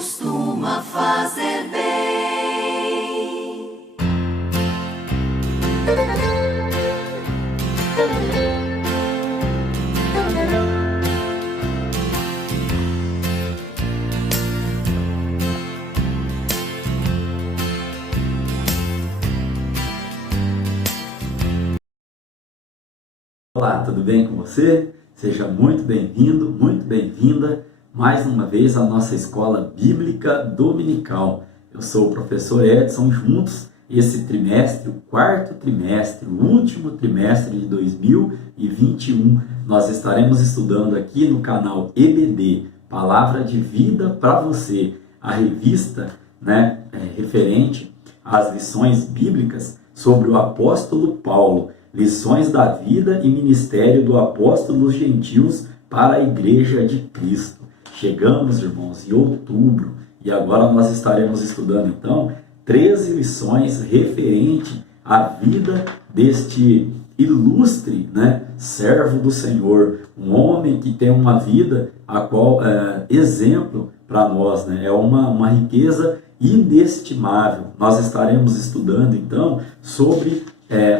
costuma fazer bem. Olá, tudo bem com você? Seja muito bem-vindo, muito bem-vinda mais uma vez à nossa Escola Bíblica Dominical. Eu sou o professor Edson e juntos, esse trimestre, o quarto trimestre, o último trimestre de 2021, nós estaremos estudando aqui no canal EBD, Palavra de Vida para Você, a revista referente às lições bíblicas sobre o apóstolo Paulo. Lições da vida e ministério do apóstolo dos gentios para a Igreja de Cristo. Chegamos, irmãos, em outubro e agora nós estaremos estudando, então, 13 lições referente à vida deste ilustre servo do Senhor, um homem que tem uma vida a qual é exemplo para nós, é uma riqueza inestimável. Nós estaremos estudando, então, sobre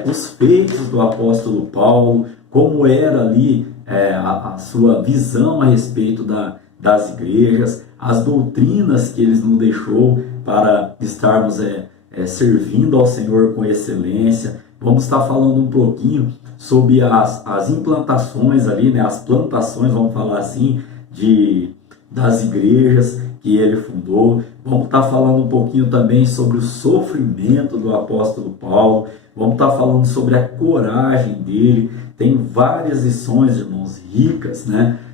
os feitos do apóstolo Paulo, como era ali a sua visão a respeito das igrejas, as doutrinas que ele nos deixou para estarmos servindo ao Senhor com excelência. Vamos estar falando um pouquinho sobre as implantações ali, as plantações, vamos falar assim, das igrejas que ele fundou. Vamos estar falando um pouquinho também sobre o sofrimento do apóstolo Paulo. Vamos estar falando sobre a coragem dele. Tem várias lições, irmãos, ricas,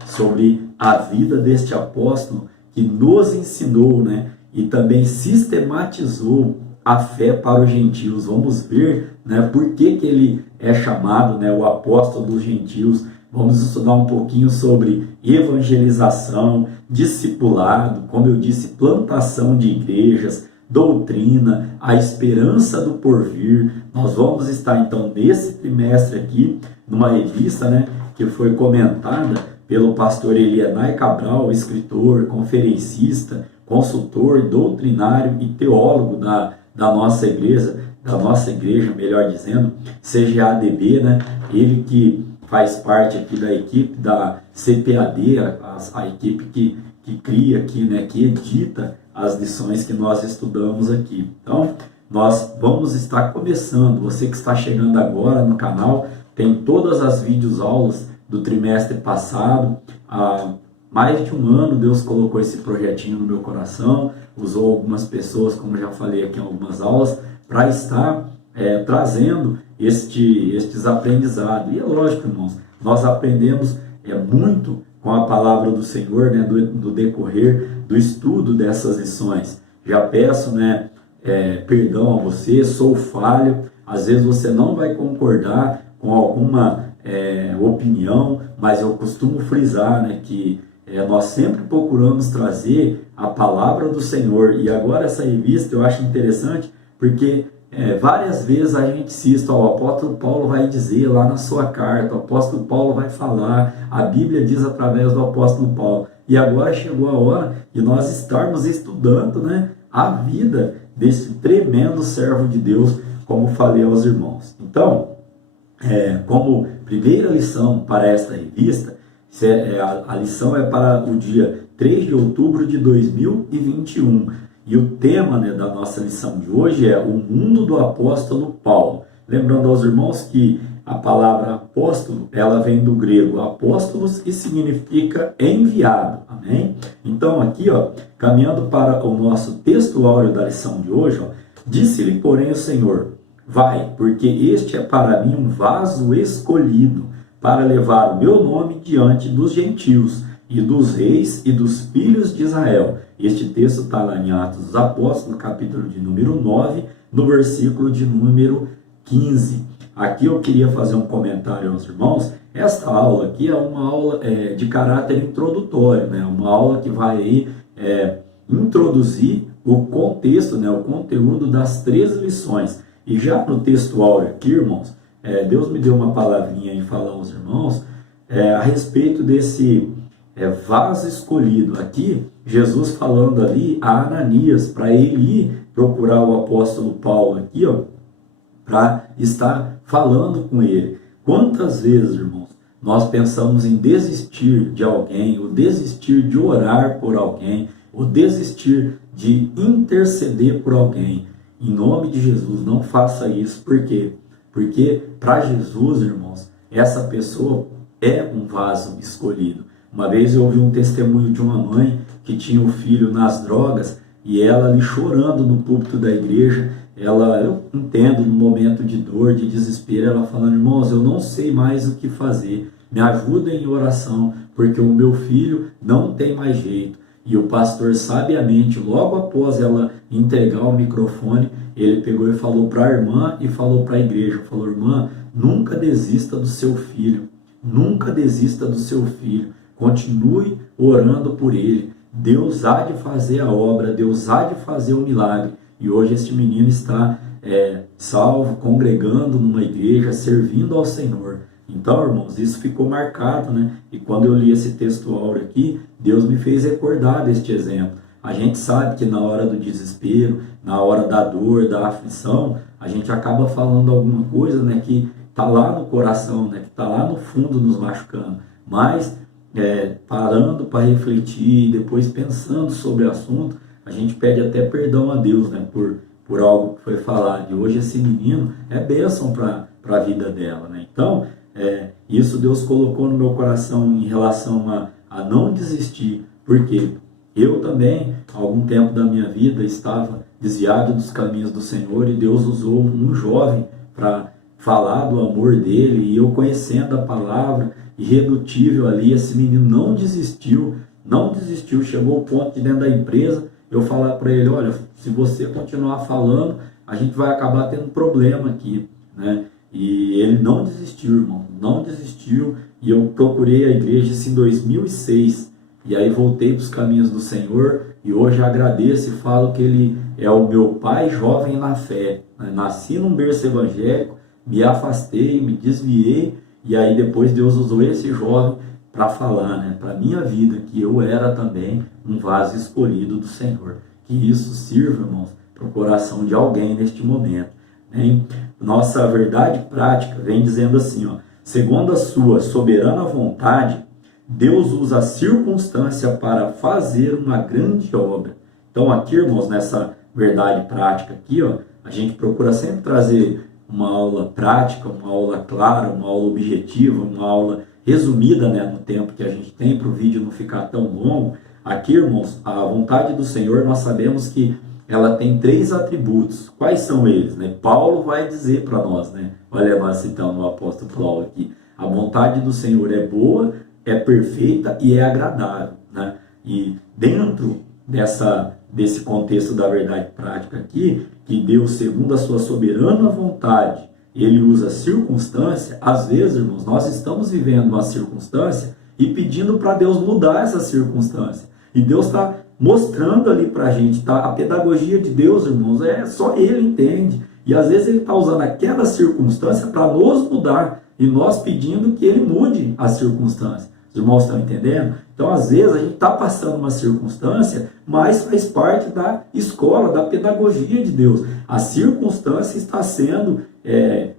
sobre a vida deste apóstolo que nos ensinou, e também sistematizou a fé para os gentios. Vamos ver, por que ele é chamado, o apóstolo dos gentios. Vamos estudar um pouquinho sobre evangelização, discipulado, como eu disse, plantação de igrejas, doutrina, a esperança do porvir. Nós vamos estar, então, nesse trimestre aqui, numa revista que foi comentada pelo pastor Elianai Cabral, escritor, conferencista, consultor, doutrinário e teólogo da nossa igreja, melhor dizendo, CGADB, ele que faz parte aqui da equipe da CPAD, a equipe que cria aqui, que edita as lições que nós estudamos aqui. Então, nós vamos estar começando. Você que está chegando agora no canal, tem todas as videoaulas do trimestre passado. Há mais de um ano Deus colocou esse projetinho no meu coração, usou algumas pessoas, como já falei aqui em algumas aulas, para estar trazendo estes aprendizados. E é lógico, irmãos, nós aprendemos muito com a palavra do Senhor, do decorrer do estudo dessas lições. Já peço perdão a você, sou falho, às vezes você não vai concordar com alguma opinião, mas eu costumo frisar que nós sempre procuramos trazer a palavra do Senhor. E agora essa revista eu acho interessante, porque várias vezes a gente cita, o apóstolo Paulo vai dizer lá na sua carta, o apóstolo Paulo vai falar, a Bíblia diz através do apóstolo Paulo. E agora chegou a hora de nós estarmos estudando a vida desse tremendo servo de Deus, como falei aos irmãos. Então, como primeira lição para esta revista, a lição é para o dia 3 de outubro de 2021. E o tema da nossa lição de hoje é o mundo do apóstolo Paulo. Lembrando aos irmãos que a palavra apóstolo, ela vem do grego apóstolos e significa enviado. Amém? Então aqui, caminhando para o nosso texto áureo da lição de hoje, disse-lhe, porém, o Senhor, vai, porque este é para mim um vaso escolhido, para levar o meu nome diante dos gentios, e dos reis e dos filhos de Israel. Este texto está lá em Atos dos Apóstolos, capítulo de número 9, no versículo de número 15. Aqui eu queria fazer um comentário aos irmãos. Esta aula aqui é uma aula de caráter introdutório, uma aula que vai aí, introduzir o contexto, o conteúdo das 13 lições. E já no texto áureo aqui, irmãos, Deus me deu uma palavrinha em falar aos irmãos a respeito desse vaso escolhido. Aqui, Jesus falando ali a Ananias, para ele ir procurar o apóstolo Paulo aqui, ó, para estar falando com ele. Quantas vezes, irmãos, nós pensamos em desistir de alguém, ou desistir de orar por alguém, ou desistir de interceder por alguém. Em nome de Jesus, não faça isso. Por quê? Porque para Jesus, irmãos, essa pessoa é um vaso escolhido. Uma vez eu ouvi um testemunho de uma mãe que tinha o filho nas drogas e ela ali chorando no púlpito da igreja, eu entendo, no momento de dor, de desespero, ela falando: irmãos, eu não sei mais o que fazer, me ajudem em oração, porque o meu filho não tem mais jeito. E o pastor, sabiamente, logo após ela entregar o microfone, ele pegou e falou para a irmã e falou para a igreja, falou: irmã, nunca desista do seu filho, nunca desista do seu filho, continue orando por ele, Deus há de fazer a obra, Deus há de fazer o milagre. E hoje este menino está salvo, congregando numa igreja, servindo ao Senhor. Então, irmãos, isso ficou marcado, né? E quando eu li esse texto áureo aqui, Deus me fez recordar deste exemplo. A gente sabe que na hora do desespero, na hora da dor, da aflição, a gente acaba falando alguma coisa, né, que está lá no coração, né, que está lá no fundo nos machucando. Mas, parando para refletir, depois pensando sobre o assunto, a gente pede até perdão a Deus, né, por algo que foi falado. E hoje esse menino é bênção para a vida dela, né? Então, isso Deus colocou no meu coração em relação a não desistir, porque eu também, há algum tempo da minha vida, estava desviado dos caminhos do Senhor, e Deus usou um jovem para falar do amor dele, e eu, conhecendo a palavra, irredutível ali, esse menino não desistiu, chegou ao ponto de, dentro da empresa, eu falar para ele: olha, se você continuar falando, a gente vai acabar tendo problema aqui, né? E ele não desistiu, irmão, não desistiu. E eu procurei a igreja em 2006, e aí voltei para os caminhos do Senhor, e hoje agradeço e falo que ele é o meu pai jovem na fé, né? Nasci num berço evangélico, me afastei, me desviei, e aí depois Deus usou esse jovem para falar, né, para a minha vida, que eu era também um vaso escolhido do Senhor. Que isso sirva, irmãos, para o coração de alguém neste momento, né? Nossa verdade prática vem dizendo assim, ó: segundo a sua soberana vontade, Deus usa a circunstância para fazer uma grande obra. Então aqui, irmãos, nessa verdade prática aqui, ó, a gente procura sempre trazer uma aula prática, uma aula clara, uma aula objetiva, uma aula resumida, né, no tempo que a gente tem, para o vídeo não ficar tão longo. Aqui, irmãos, a vontade do Senhor, nós sabemos que ela tem 3 atributos. Quais são eles, né? Paulo vai dizer para nós, né? Olha nós citando o apóstolo Paulo aqui: a vontade do Senhor é boa, é perfeita e é agradável, né? E dentro desse contexto da verdade prática aqui, que Deus, segundo a sua soberana vontade, ele usa circunstância. Às vezes, irmãos, nós estamos vivendo uma circunstância e pedindo para Deus mudar essa circunstância. E Deus está mostrando ali para a gente, tá? A pedagogia de Deus, irmãos, só Ele entende. E às vezes Ele está usando aquela circunstância para nos mudar, e nós pedindo que Ele mude a circunstância. Os irmãos estão entendendo? Então, às vezes, a gente está passando uma circunstância, mas faz parte da escola, da pedagogia de Deus. A circunstância está sendo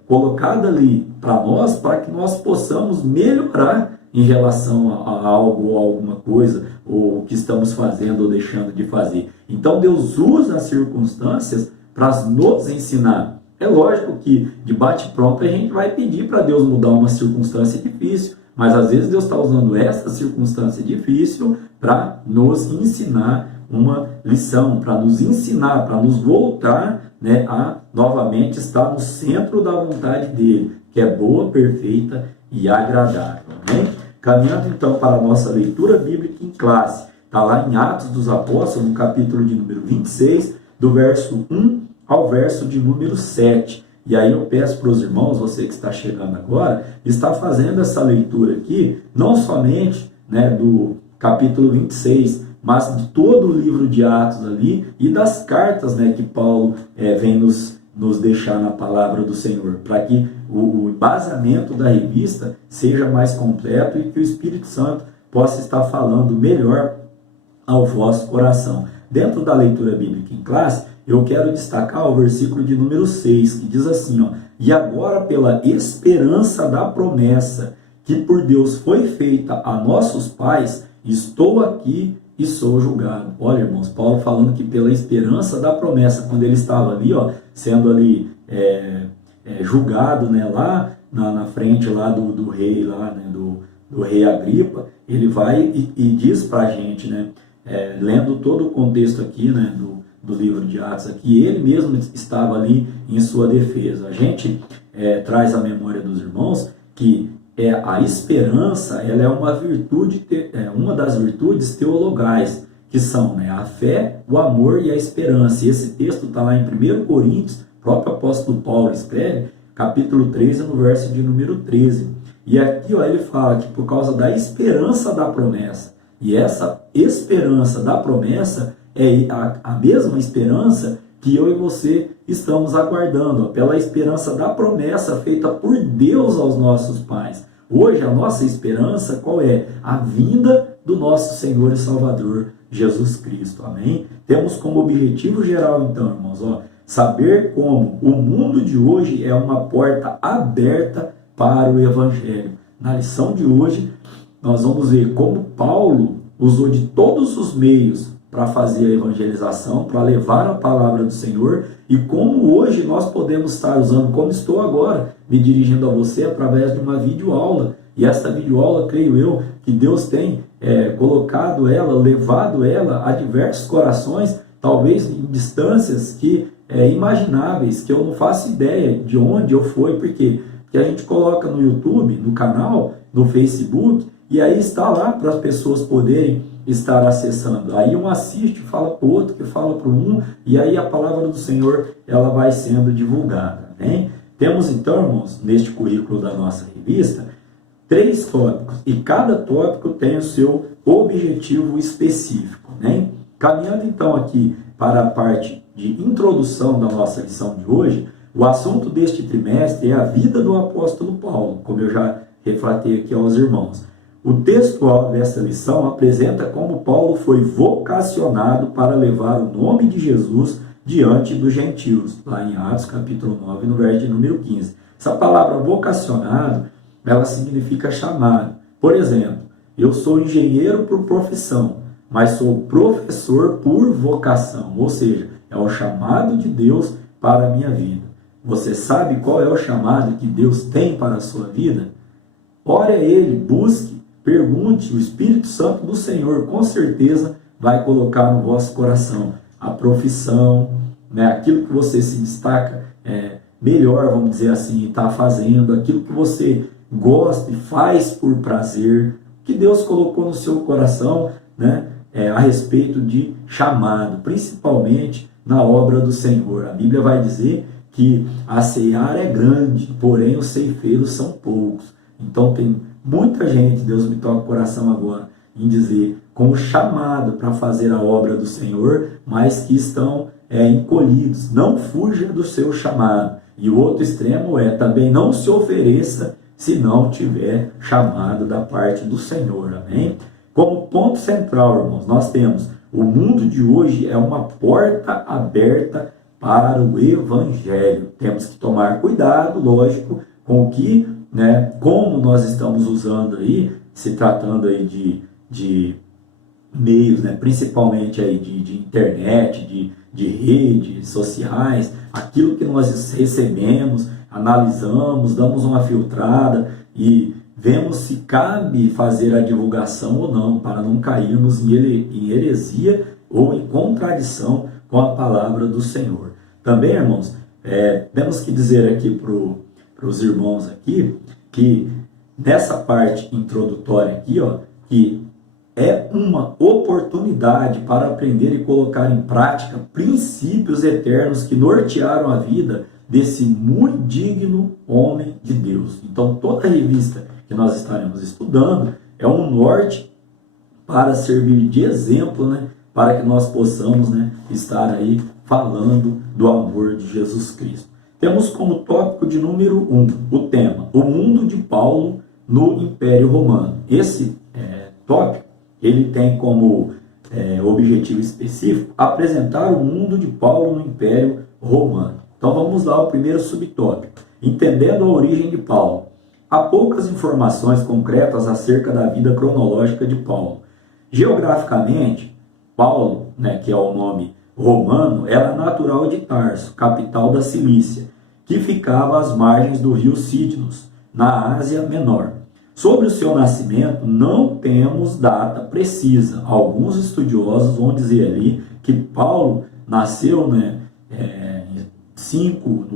colocada ali para nós, para que nós possamos melhorar em relação a algo ou alguma coisa, ou o que estamos fazendo ou deixando de fazer. Então, Deus usa as circunstâncias para nos ensinar. É lógico que, de bate-pronto, a gente vai pedir para Deus mudar uma circunstância difícil, mas às vezes Deus está usando essa circunstância difícil para nos ensinar uma lição, para nos ensinar, para nos voltar, né, a novamente estar no centro da vontade dele, que é boa, perfeita e agradável. Amém? Caminhando então para a nossa leitura bíblica em classe, está lá em Atos dos Apóstolos, no capítulo de número 26, do verso 1 ao verso de número 7. E aí eu peço para os irmãos, você que está chegando agora, está fazendo essa leitura aqui, não somente, né, do capítulo 26, mas de todo o livro de Atos ali, e das cartas, né, que Paulo vem nos deixar na palavra do Senhor, para que o embasamento da revista seja mais completo e que o Espírito Santo possa estar falando melhor ao vosso coração. Dentro da leitura bíblica em classe, eu quero destacar o versículo de número 6, que diz assim, ó: e agora pela esperança da promessa que por Deus foi feita a nossos pais, estou aqui e sou julgado. Olha, irmãos, Paulo falando que pela esperança da promessa, quando ele estava ali, ó, sendo ali julgado, né, lá na frente lá do rei, lá, né, do rei Agripa, ele vai e diz para a gente, né, lendo todo o contexto aqui, né, do livro de Atos, aqui, ele mesmo estava ali em sua defesa. A gente traz à memória dos irmãos que a esperança, ela é uma virtude, uma das virtudes teologais, que são, né, a fé, o amor e a esperança. E esse texto está lá em 1 Coríntios, o próprio apóstolo Paulo escreve, capítulo 13, no verso de número 13. E aqui, ó, ele fala que por causa da esperança da promessa, e essa esperança da promessa é a mesma esperança que eu e você estamos aguardando, ó, pela esperança da promessa feita por Deus aos nossos pais. Hoje a nossa esperança qual é? A vinda do nosso Senhor e Salvador Jesus Cristo. Amém? Temos como objetivo geral então, irmãos, ó, saber como o mundo de hoje é uma porta aberta para o Evangelho. Na lição de hoje, nós vamos ver como Paulo usou de todos os meios para fazer a evangelização, para levar a palavra do Senhor, e como hoje nós podemos estar usando, como estou agora, me dirigindo a você através de uma videoaula. E esta videoaula, creio eu, que Deus tem colocado ela, levado ela a diversos corações, talvez em distâncias que imagináveis, que eu não faço ideia de onde eu fui, porque a gente coloca no YouTube, no canal, no Facebook, e aí está lá para as pessoas poderem estar acessando. Aí um assiste, fala para o outro, que fala para um, e aí a palavra do Senhor ela vai sendo divulgada. Né? Temos então, irmãos, neste currículo da nossa revista, 3 tópicos, e cada tópico tem o seu objetivo específico. Né? Caminhando então aqui para a parte de introdução da nossa lição de hoje, o assunto deste trimestre é a vida do apóstolo Paulo, como eu já refratei aqui aos irmãos. O textual dessa lição apresenta como Paulo foi vocacionado para levar o nome de Jesus diante dos gentios, lá em Atos capítulo 9, no verso de número 15. Essa palavra vocacionado, ela significa chamado. Por exemplo, eu sou engenheiro por profissão, mas sou professor por vocação, ou seja, é o chamado de Deus para a minha vida. Você sabe qual é o chamado que Deus tem para a sua vida? Ore a Ele, busque, pergunte, o Espírito Santo do Senhor com certeza vai colocar no vosso coração a profissão, né, aquilo que você se destaca melhor, vamos dizer assim, está fazendo, aquilo que você gosta e faz por prazer, que Deus colocou no seu coração, né, a respeito de chamado, principalmente na obra do Senhor. A Bíblia vai dizer que a seara é grande, porém os ceifeiros são poucos. Então tem muita gente, Deus me toca o coração agora, em dizer, com o chamado para fazer a obra do Senhor, mas que estão encolhidos. Não fuja do seu chamado. E o outro extremo também não se ofereça se não tiver chamado da parte do Senhor. Amém? Como ponto central, irmãos, nós temos o mundo de hoje é uma porta aberta para o Evangelho. Temos que tomar cuidado, lógico, com o que, né, como nós estamos usando aí, se tratando aí de meios, né, principalmente aí de internet, de redes sociais, aquilo que nós recebemos, analisamos, damos uma filtrada e vemos se cabe fazer a divulgação ou não, para não cairmos em heresia ou em contradição com a palavra do Senhor. Também, irmãos, temos que dizer aqui para os irmãos aqui, que nessa parte introdutória aqui, ó, que é uma oportunidade para aprender e colocar em prática princípios eternos que nortearam a vida desse muito digno homem de Deus. Então, toda a revista que nós estaremos estudando é um norte para servir de exemplo, né, para que nós possamos, né, estar aí falando do amor de Jesus Cristo. Temos como tópico de número 1 o tema, o mundo de Paulo no Império Romano. Esse tópico, ele tem como objetivo específico apresentar o mundo de Paulo no Império Romano. Então vamos lá ao primeiro subtópico, entendendo a origem de Paulo. Há poucas informações concretas acerca da vida cronológica de Paulo. Geograficamente, Paulo, que é o nome romano, era natural de Tarso, capital da Cilícia, que ficava às margens do rio Cídnos, na Ásia Menor. Sobre o seu nascimento, não temos data precisa. Alguns estudiosos vão dizer ali que Paulo nasceu no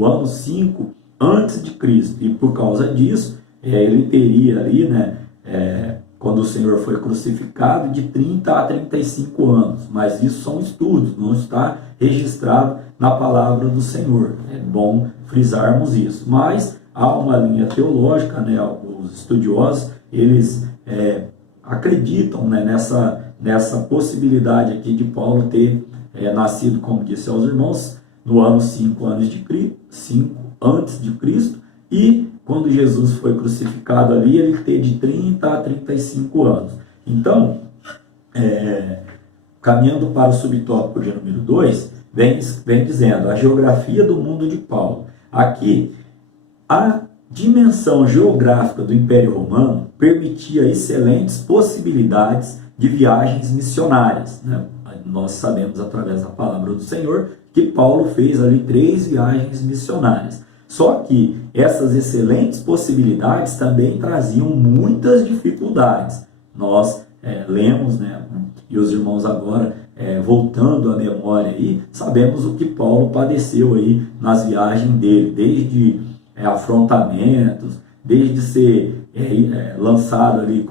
ano 5 antes de Cristo, e por causa disso, ele teria ali, quando o Senhor foi crucificado, de 30 a 35 anos. Mas isso são estudos, não está registrado na palavra do Senhor. É bom frisarmos isso. Mas há uma linha teológica, os estudiosos, eles acreditam nessa possibilidade aqui de Paulo ter nascido, como disse aos irmãos, no ano 5 antes de Cristo, e quando Jesus foi crucificado ali, ele teve de 30 a 35 anos. Então, caminhando para o subtópico de número 2, vem dizendo a geografia do mundo de Paulo. Aqui, a dimensão geográfica do Império Romano permitia excelentes possibilidades de viagens missionárias. Nós sabemos, através da palavra do Senhor, que Paulo fez ali 3 viagens missionárias. Só que essas excelentes possibilidades também traziam muitas dificuldades. Nós lemos, e os irmãos agora, voltando à memória aí, sabemos o que Paulo padeceu aí nas viagens dele, desde afrontamentos, desde ser lançado ali,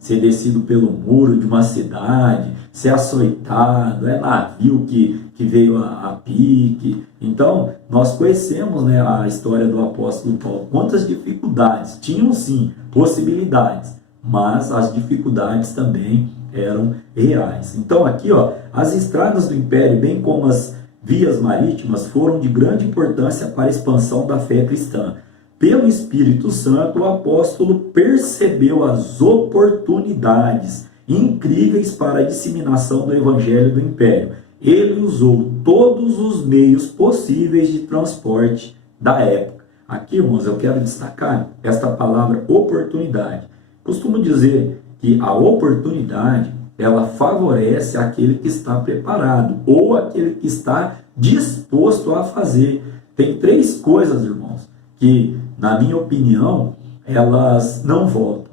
ser descido pelo muro de uma cidade, ser açoitado, navio que veio a pique. Então, nós conhecemos a história do apóstolo Paulo. Quantas dificuldades? Tinham sim possibilidades, mas as dificuldades também eram reais. Então aqui, as estradas do Império, bem como as vias marítimas, foram de grande importância para a expansão da fé cristã. Pelo Espírito Santo, o apóstolo percebeu as oportunidades incríveis para a disseminação do Evangelho do Império. Ele usou todos os meios possíveis de transporte da época. Aqui, irmãos, eu quero destacar esta palavra oportunidade. Costumo dizer que a oportunidade, ela favorece aquele que está preparado ou aquele que está disposto a fazer. Tem 3 coisas, irmãos, que, na minha opinião, elas não voltam.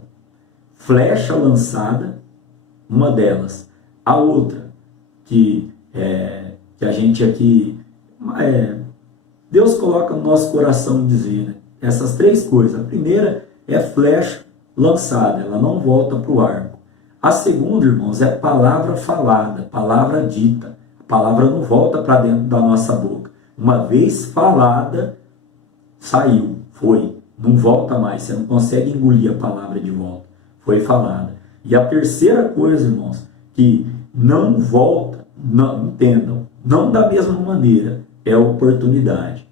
Flecha lançada, uma delas. A outra, que a gente aqui, Deus coloca no nosso coração em dizer, essas 3 coisas. A primeira é flecha lançada, ela não volta para o arco. A segunda, irmãos, é palavra falada, palavra dita. A palavra não volta para dentro da nossa boca. Uma vez falada, saiu, foi, não volta mais. Você não consegue engolir a palavra de volta. Foi falada. E a terceira coisa, irmãos, que não volta, entendam, não da mesma maneira, é a oportunidade.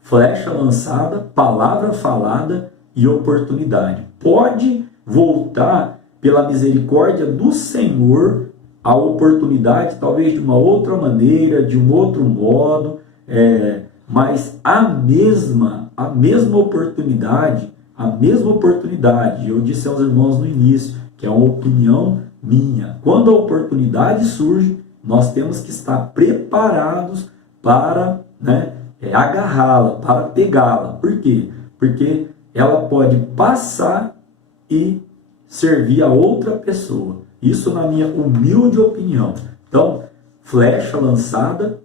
Flecha lançada, palavra falada e oportunidade. Pode voltar pela misericórdia do Senhor a oportunidade, talvez de uma outra maneira, de um outro modo, mas a mesma oportunidade, eu disse aos irmãos no início, que é uma opinião minha. Quando a oportunidade surge, nós temos que estar preparados para agarrá-la, para pegá-la. Por quê? Porque ela pode passar e servir a outra pessoa. Isso na minha humilde opinião. Então, flecha lançada,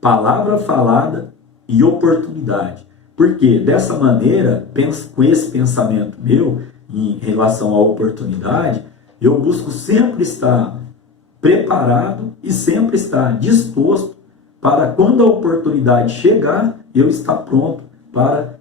palavra falada e oportunidade. Porque dessa maneira, com esse pensamento meu, em relação à oportunidade, eu busco sempre estar preparado e sempre estar disposto para, quando a oportunidade chegar, eu estar pronto para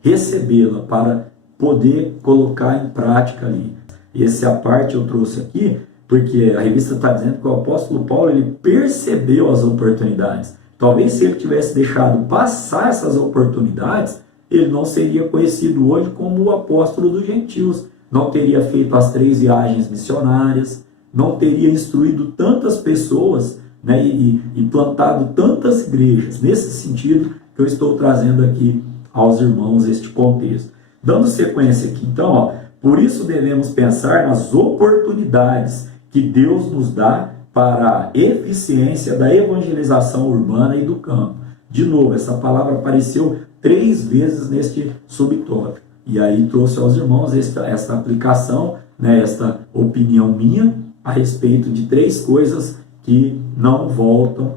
recebê-la, para poder colocar em prática ali. Essa parte eu trouxe aqui, porque a revista está dizendo que o apóstolo Paulo, ele percebeu as oportunidades. Talvez se ele tivesse deixado passar essas oportunidades, ele não seria conhecido hoje como o apóstolo dos gentios. não teria feito as 3 viagens missionárias, não teria instruído tantas pessoas, né, e plantado tantas igrejas. Nesse sentido que eu estou trazendo aqui aos irmãos este contexto. Dando sequência aqui, então, ó, por isso devemos pensar nas oportunidades que Deus nos dá para a eficiência da evangelização urbana e do campo. De novo, essa palavra apareceu 3 vezes neste subtópico. E aí trouxe aos irmãos esta aplicação, né, esta opinião minha a respeito de 3 coisas que não voltam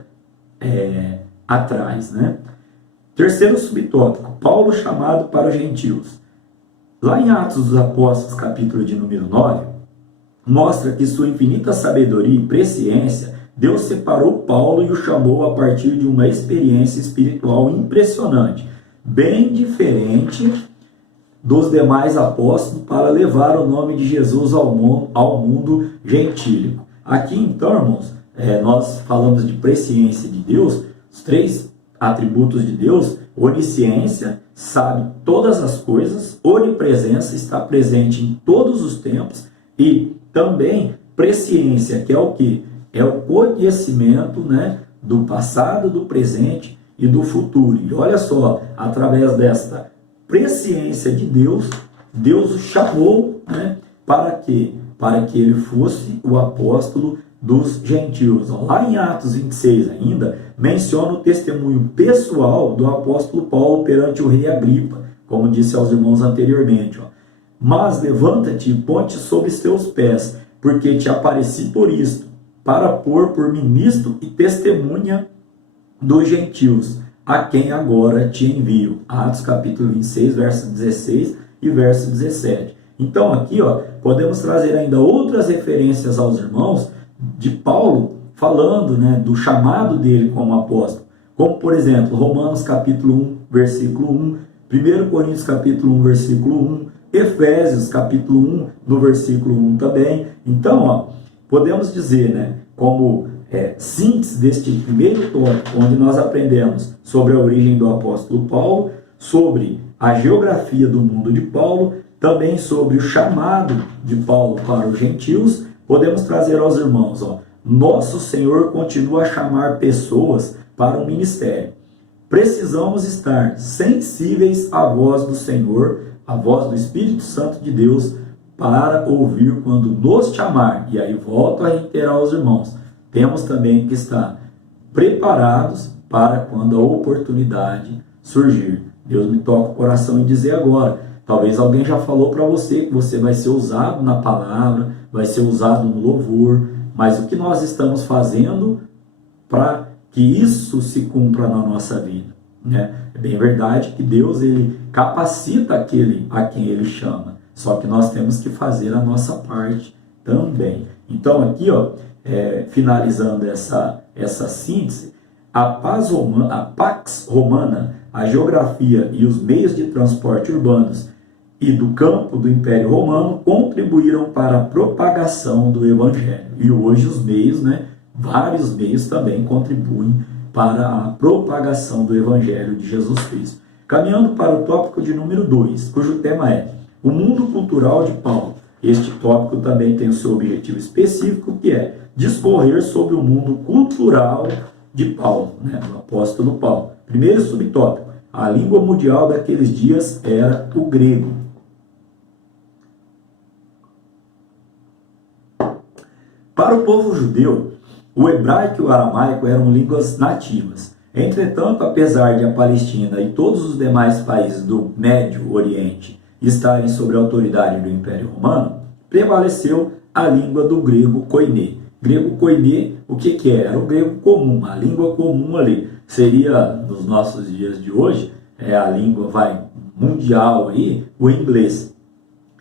atrás, né? Terceiro subtópico, Paulo chamado para os gentios. Lá em Atos dos Apóstolos, capítulo de número 9, mostra que sua infinita sabedoria e presciência, Deus separou Paulo e o chamou a partir de uma experiência espiritual impressionante, bem diferente dos demais apóstolos, para levar o nome de Jesus ao mundo gentílico. Aqui então, irmãos, nós falamos de presciência de Deus, os 3 atributos de Deus: onisciência, sabe todas as coisas; onipresença, está presente em todos os tempos; e também presciência, que é o que? É o conhecimento, né, do passado, do presente e do futuro. E olha só, através desta presciência de Deus, Deus o chamou, né, para quê? Para que ele fosse o apóstolo dos gentios. Lá em Atos 26 ainda, menciona o testemunho pessoal do apóstolo Paulo perante o rei Agripa, como disse aos irmãos anteriormente. Mas levanta-te e ponte sobre os teus pés, porque te apareci por isto, para pôr por ministro e testemunha dos gentios, a quem agora te envio. Atos capítulo 26, verso 16 e verso 17. Então aqui, podemos trazer ainda outras referências aos irmãos de Paulo, falando, né, do chamado dele como apóstolo. Como, por exemplo, Romanos capítulo 1, versículo 1, 1 Coríntios capítulo 1, versículo 1, Efésios capítulo 1, no versículo 1 também. Então, podemos dizer, né, como síntese deste primeiro tópico, onde nós aprendemos sobre a origem do apóstolo Paulo, sobre a geografia do mundo de Paulo, também sobre o chamado de Paulo para os gentios, podemos trazer aos irmãos, nosso Senhor continua a chamar pessoas para o ministério. Precisamos estar sensíveis à voz do Senhor, à voz do Espírito Santo de Deus, para ouvir quando nos chamar. E aí volto a reiterar aos irmãos, temos também que estar preparados para quando a oportunidade surgir. Deus me toca o coração em dizer agora, talvez alguém já falou para você que você vai ser usado na palavra, vai ser usado no louvor, mas o que nós estamos fazendo para que isso se cumpra na nossa vida, né? É bem verdade que Deus, ele capacita aquele a quem ele chama, só que nós temos que fazer a nossa parte também. Então aqui, finalizando essa síntese, a Pax Romana, a geografia e os meios de transporte urbanos e do campo do Império Romano contribuíram para a propagação do Evangelho. E hoje os meios, né, vários meios também contribuem para a propagação do Evangelho de Jesus Cristo. Caminhando para o tópico de número 2, cujo tema é o mundo cultural de Paulo. Este tópico também tem o seu objetivo específico, que é discorrer sobre o mundo cultural de Paulo, né, do apóstolo Paulo. Primeiro subtópico, a língua mundial daqueles dias era o grego. Para o povo judeu, o hebraico e o aramaico eram línguas nativas. Entretanto, apesar de a Palestina e todos os demais países do Médio Oriente estarem sob a autoridade do Império Romano, prevaleceu a língua do grego koiné. Grego koiné, o que era? O grego comum, a língua comum ali. Seria, nos nossos dias de hoje, a língua mundial aí, o inglês.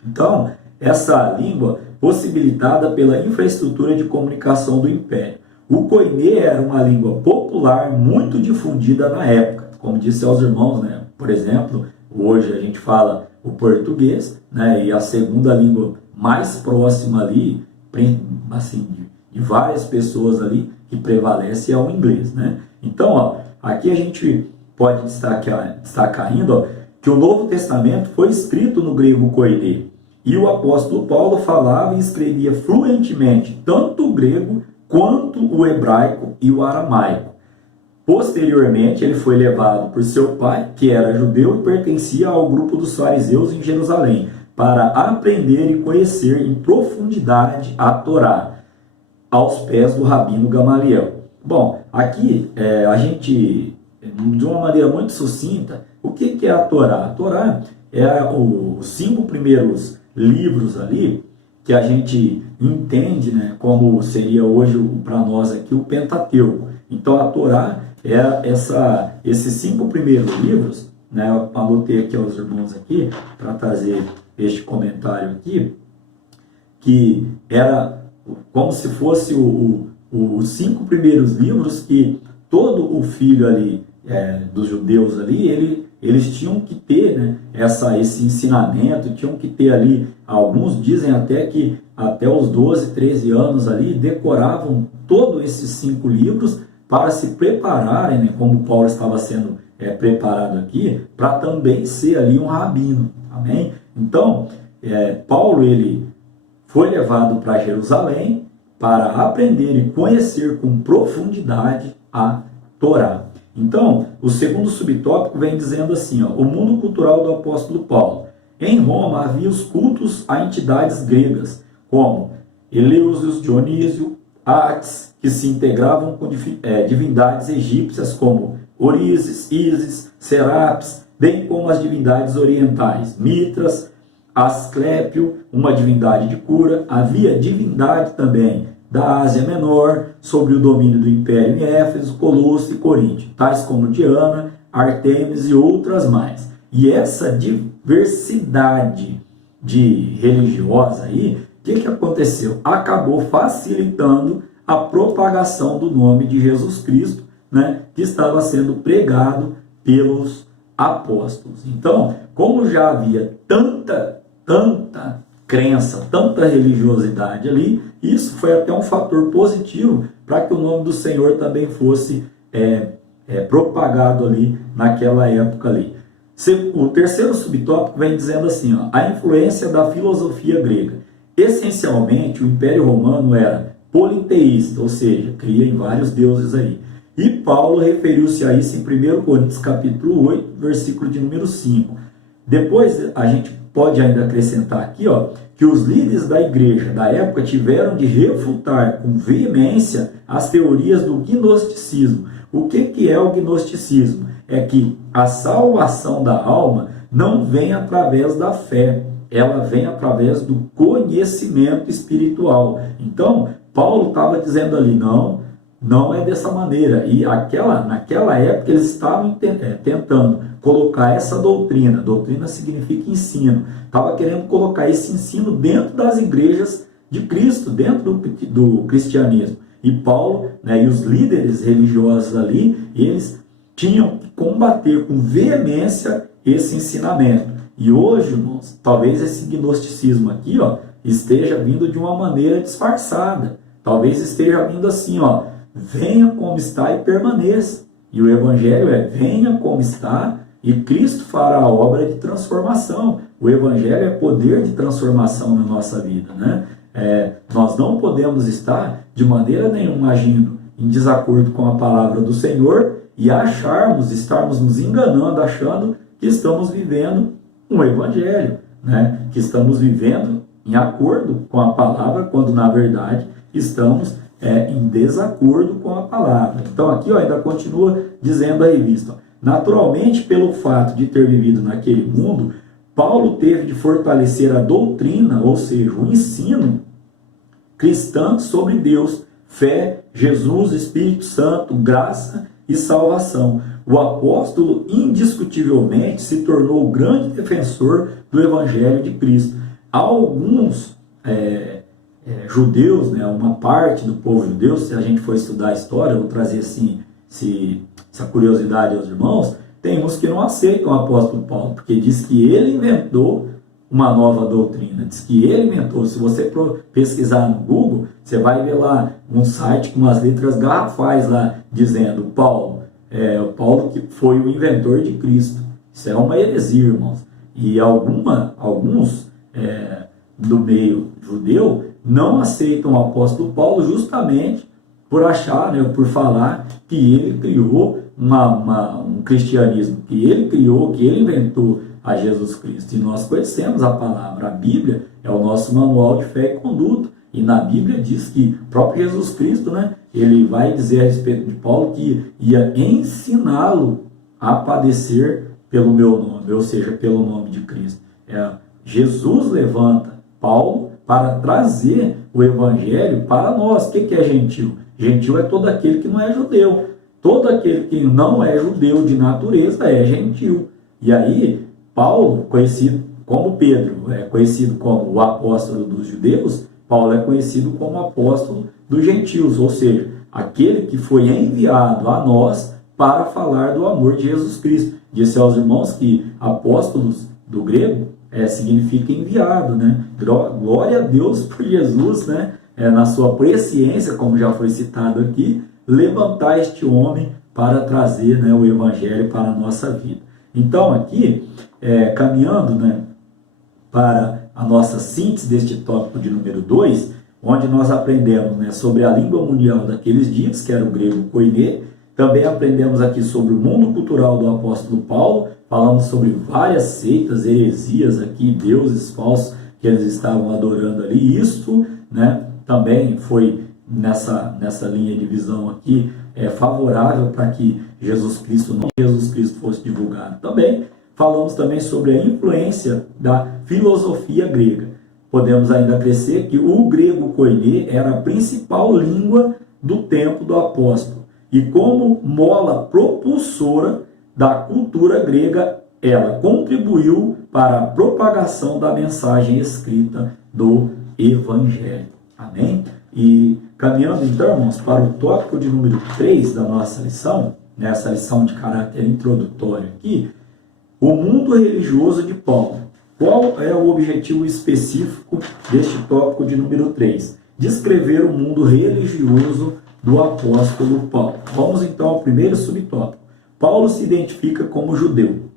Então, essa língua possibilitada pela infraestrutura de comunicação do Império. O koiné era uma língua popular muito difundida na época, como disse aos irmãos, né? Por exemplo, hoje a gente fala o português, né? E a segunda língua mais próxima ali, assim, de várias pessoas ali, que prevalece é o inglês, né? Então, aqui a gente pode destacar ainda, que o Novo Testamento foi escrito no grego koiné. E o apóstolo Paulo falava e escrevia fluentemente tanto o grego quanto o hebraico e o aramaico. Posteriormente, ele foi levado por seu pai, que era judeu e pertencia ao grupo dos fariseus em Jerusalém, para aprender e conhecer em profundidade a Torá, aos pés do rabino Gamaliel. Bom, aqui a gente, de uma maneira muito sucinta, o que é a Torá? A Torá é os 5 primeiros livros ali que a gente entende, né, como seria hoje para nós aqui o Pentateuco. Então a Torá é esses 5 primeiros livros, né, eu anotei aqui aos irmãos aqui para trazer este comentário aqui, que era como se fosse os 5 primeiros livros que todo o filho ali dos judeus ali, eles tinham que ter, né, esse ensinamento, tinham que ter ali, alguns dizem até que até os 12, 13 anos ali, decoravam todos esses 5 livros para se prepararem, né, como Paulo estava sendo preparado aqui, para também ser ali um rabino, amém? Então, Paulo, ele foi levado para Jerusalém para aprender e conhecer com profundidade a Torá. Então, o segundo subtópico vem dizendo assim, ó, o mundo cultural do apóstolo Paulo. Em Roma havia os cultos a entidades gregas, como Eleusis, Dionísio, Ates, que se integravam com divindades egípcias como Orises, Ísis, Serapis, bem como as divindades orientais, Mitras, Asclépio, uma divindade de cura. Havia divindade também da Ásia Menor, sobre o domínio do Império em Éfeso, Colosso e Coríntio, tais como Diana, Artemis e outras mais. E essa diversidade religiosa aí, o que aconteceu? Acabou facilitando a propagação do nome de Jesus Cristo, né, que estava sendo pregado pelos apóstolos. Então, como já havia tanta crença, tanta religiosidade ali, isso foi até um fator positivo para que o nome do Senhor também fosse propagado ali naquela época ali. O terceiro subtópico vem dizendo assim, ó, a influência da filosofia grega. Essencialmente, o Império Romano era politeísta, ou seja, cria em vários deuses aí. E Paulo referiu-se a isso em 1 Coríntios capítulo 8, versículo de número 5. Depois a gente pode ainda acrescentar aqui, ó, que os líderes da igreja da época tiveram de refutar com veemência as teorias do gnosticismo. O que é o gnosticismo? É que a salvação da alma não vem através da fé, ela vem através do conhecimento espiritual. Então, Paulo estava dizendo ali, não é dessa maneira. E naquela época eles estavam tentando colocar essa doutrina significa ensino, estava querendo colocar esse ensino dentro das igrejas de Cristo, dentro do cristianismo. E Paulo, né, e os líderes religiosos ali, eles tinham que combater com veemência esse ensinamento. E hoje, irmãos, talvez esse gnosticismo aqui, ó, esteja vindo de uma maneira disfarçada. Talvez esteja vindo assim, ó, venha como está e permaneça. E o evangelho venha como está e Cristo fará a obra de transformação. O evangelho é poder de transformação na nossa vida, né? Nós não podemos estar de maneira nenhuma agindo em desacordo com a palavra do Senhor e estarmos nos enganando, achando que estamos vivendo um evangelho, né? Que estamos vivendo em acordo com a palavra, quando na verdade estamos em desacordo com a palavra. Então aqui, ó, ainda continua dizendo a revista, ó, naturalmente, pelo fato de ter vivido naquele mundo, Paulo teve de fortalecer a doutrina, ou seja, o ensino cristão sobre Deus, fé, Jesus, Espírito Santo, graça e salvação. O apóstolo indiscutivelmente se tornou o grande defensor do Evangelho de Cristo. Alguns judeus, né, uma parte do povo judeu, se a gente for estudar a história, eu vou trazer assim, essa curiosidade aos irmãos, tem uns que não aceitam o apóstolo Paulo, porque diz que ele inventou uma nova doutrina, diz que ele inventou. Se você pesquisar no Google, você vai ver lá um site com umas letras garrafais lá, dizendo Paulo que foi o inventor de Cristo. Isso é uma heresia, irmãos. E alguns do meio judeu não aceitam o apóstolo Paulo justamente por achar, né, por falar que ele criou um cristianismo, que ele criou, que ele inventou a Jesus Cristo. E nós conhecemos a palavra, a Bíblia é o nosso manual de fé e conduta. E na Bíblia diz que o próprio Jesus Cristo, né, ele vai dizer a respeito de Paulo que ia ensiná-lo a padecer pelo meu nome, ou seja, pelo nome de Cristo. Jesus levanta Paulo para trazer o evangelho para nós. O que é gentil? Gentil é todo aquele que não é judeu. Todo aquele que não é judeu de natureza é gentil. E aí, Paulo, conhecido como Pedro, é conhecido como o apóstolo dos judeus, Paulo é conhecido como apóstolo dos gentios, ou seja, aquele que foi enviado a nós para falar do amor de Jesus Cristo. Disse aos irmãos que apóstolos do grego significa enviado, né? Glória a Deus por Jesus, né? Na sua presciência, como já foi citado aqui, levantar este homem para trazer, né, o evangelho para a nossa vida. Então aqui, caminhando, né, para a nossa síntese deste tópico de número 2, onde nós aprendemos, né, sobre a língua mundial daqueles dias, que era o grego koiné. Também aprendemos aqui sobre o mundo cultural do apóstolo Paulo, falamos sobre várias seitas, heresias aqui, deuses falsos que eles estavam adorando ali. Isso, né, também foi nessa linha de visão aqui favorável para que Jesus Cristo fosse divulgado. Também falamos também sobre a influência da filosofia grega. Podemos ainda crescer que o grego koiné era a principal língua do tempo do apóstolo. E como mola propulsora da cultura grega, ela contribuiu para a propagação da mensagem escrita do Evangelho. Amém? E caminhando então, irmãos, para o tópico de número 3 da nossa lição, nessa lição de caráter introdutório aqui, o mundo religioso de Paulo. Qual é o objetivo específico deste tópico de número 3? Descrever o mundo religioso do apóstolo Paulo. Vamos então ao primeiro subtópico. Paulo se identifica como judeu.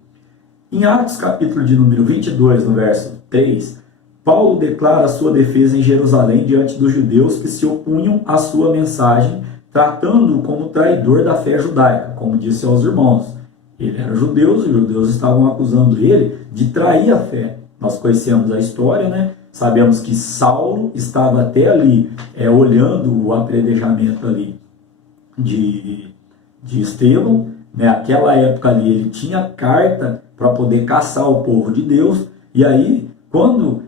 Em Atos capítulo de número 22, no verso 3, Paulo declara a sua defesa em Jerusalém diante dos judeus que se opunham à sua mensagem, tratando-o como traidor da fé judaica, como disse aos irmãos. Ele era judeu, os judeus estavam acusando ele de trair a fé. Nós conhecemos a história, né? Sabemos que Saulo estava até ali, olhando o apredejamento ali de Estevão. Naquela época ali ele tinha carta para poder caçar o povo de Deus. E aí, quando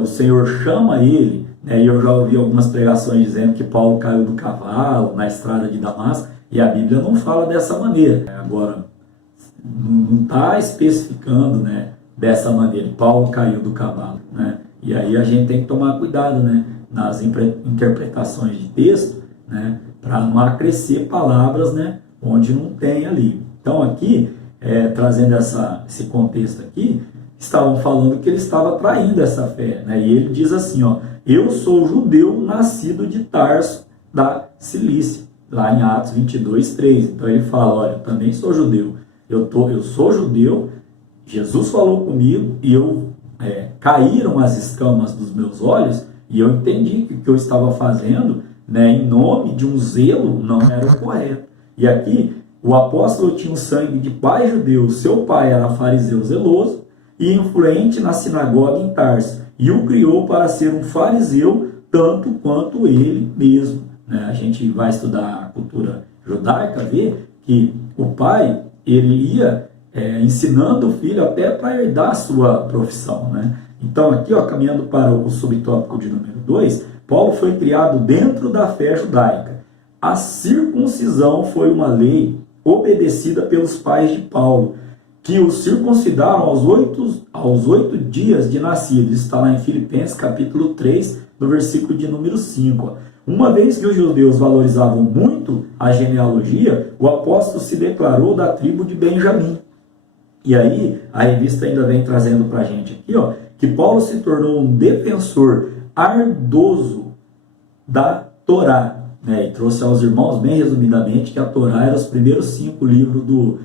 o Senhor chama ele, e eu já ouvi algumas pregações dizendo que Paulo caiu do cavalo na estrada de Damasco, e a Bíblia não fala dessa maneira. Agora, não está especificando, né, dessa maneira, Paulo caiu do cavalo, né? E aí a gente tem que tomar cuidado, né, nas interpretações de texto, né, para não acrescer palavras, né, onde não tem ali. Então aqui, trazendo esse contexto aqui, estavam falando que ele estava traindo essa fé, né? E ele diz assim, ó, eu sou judeu nascido de Tarso da Cilícia, lá em Atos 22, 3. Então ele fala, olha, eu também sou judeu, eu sou judeu, Jesus falou comigo e caíram as escamas dos meus olhos e eu entendi que o que eu estava fazendo, né, em nome de um zelo, não era o correto. E aqui, o apóstolo tinha o sangue de pai judeu, seu pai era fariseu zeloso e influente na sinagoga em Tarso, e o criou para ser um fariseu tanto quanto ele mesmo, né? A gente vai estudar a cultura judaica, ver que o pai, ele ia ensinando o filho até para herdar a sua profissão, né? Então aqui, ó, caminhando para o subtópico de número 2, Paulo foi criado dentro da fé judaica. A circuncisão foi uma lei obedecida pelos pais de Paulo, que o circuncidaram aos 8 dias de nascido. Isso está lá em Filipenses capítulo 3, no versículo de número 5. Uma vez que os judeus valorizavam muito a genealogia, o apóstolo se declarou da tribo de Benjamim. E aí, a revista ainda vem trazendo para a gente aqui, ó, que Paulo se tornou um defensor ardoso da Torá, né? E trouxe aos irmãos, bem resumidamente, que a Torá era os primeiros 5 livros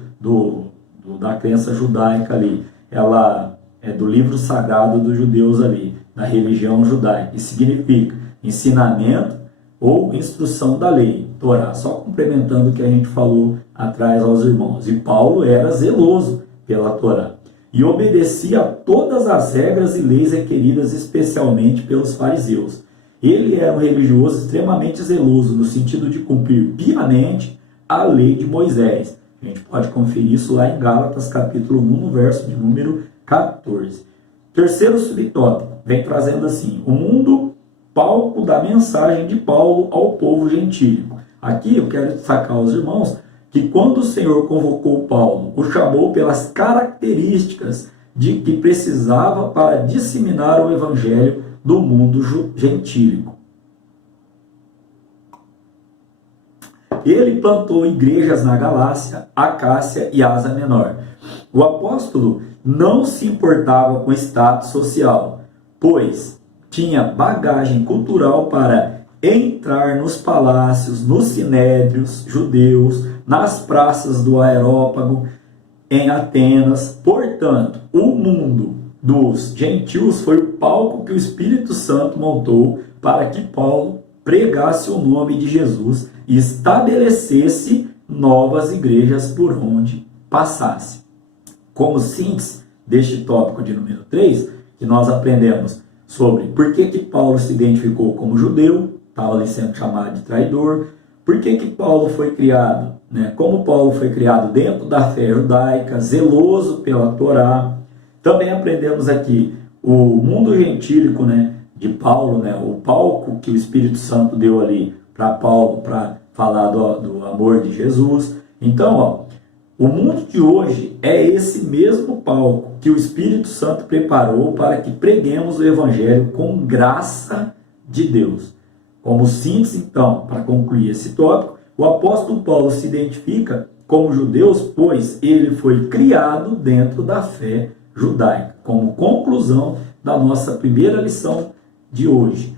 da crença judaica ali. Ela é do livro sagrado dos judeus ali. da religião judaica, e significa ensinamento ou instrução da lei, Torá, só complementando o que a gente falou atrás aos irmãos. E Paulo era zeloso pela Torá e obedecia a todas as regras e leis requeridas especialmente pelos fariseus. Ele era um religioso extremamente zeloso, no sentido de cumprir piamente a lei de Moisés. A gente pode conferir isso lá em Gálatas, capítulo 1, no verso de número 14. Terceiro subtópico, vem trazendo assim: o mundo, palco da mensagem de Paulo ao povo gentílico. Aqui eu quero destacar aos irmãos que quando o Senhor convocou Paulo, o chamou pelas características de que precisava para disseminar o evangelho do mundo gentílico. Ele plantou igrejas na Galácia, Acácia e Ásia Menor. O apóstolo não se importava com status social, pois tinha bagagem cultural para entrar nos palácios, nos sinédrios judeus, nas praças do Areópago, em Atenas. Portanto, o mundo dos gentios foi o palco que o Espírito Santo montou para que Paulo pregasse o nome de Jesus e estabelecesse novas igrejas por onde passasse. Como síntese deste tópico de número 3, que nós aprendemos sobre por que Paulo se identificou como judeu, estava ali sendo chamado de traidor, por que Paulo foi criado, como Paulo foi criado dentro da fé judaica, zeloso pela Torá. Também aprendemos aqui o mundo gentílico, de Paulo, o palco que o Espírito Santo deu ali para Paulo para falar do amor de Jesus. Então, o mundo de hoje é esse mesmo palco que o Espírito Santo preparou para que preguemos o Evangelho com graça de Deus. Como síntese, então, para concluir esse tópico, o apóstolo Paulo se identifica como judeu, pois ele foi criado dentro da fé judaica. Como conclusão da nossa primeira lição de hoje,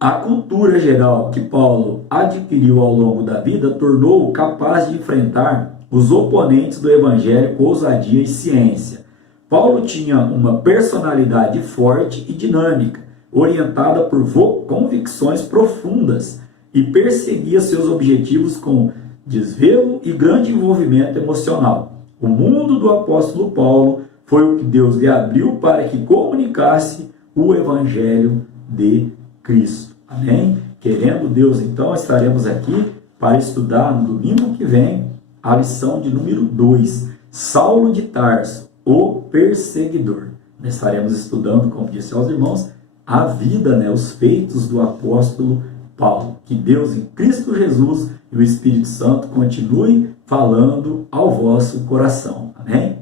a cultura geral que Paulo adquiriu ao longo da vida tornou-o capaz de enfrentar os oponentes do Evangelho com ousadia e ciência. Paulo tinha uma personalidade forte e dinâmica, orientada por convicções profundas, e perseguia seus objetivos com desvelo e grande envolvimento emocional. O mundo do apóstolo Paulo foi o que Deus lhe abriu para que comunicasse o Evangelho de Cristo. Amém? Querendo Deus, então, estaremos aqui para estudar no domingo que vem a lição de número 2, Saulo de Tarso, o perseguidor. Nós estaremos estudando, como disse aos irmãos, a vida, os feitos do apóstolo Paulo. Que Deus em Cristo Jesus e o Espírito Santo continue falando ao vosso coração. Amém?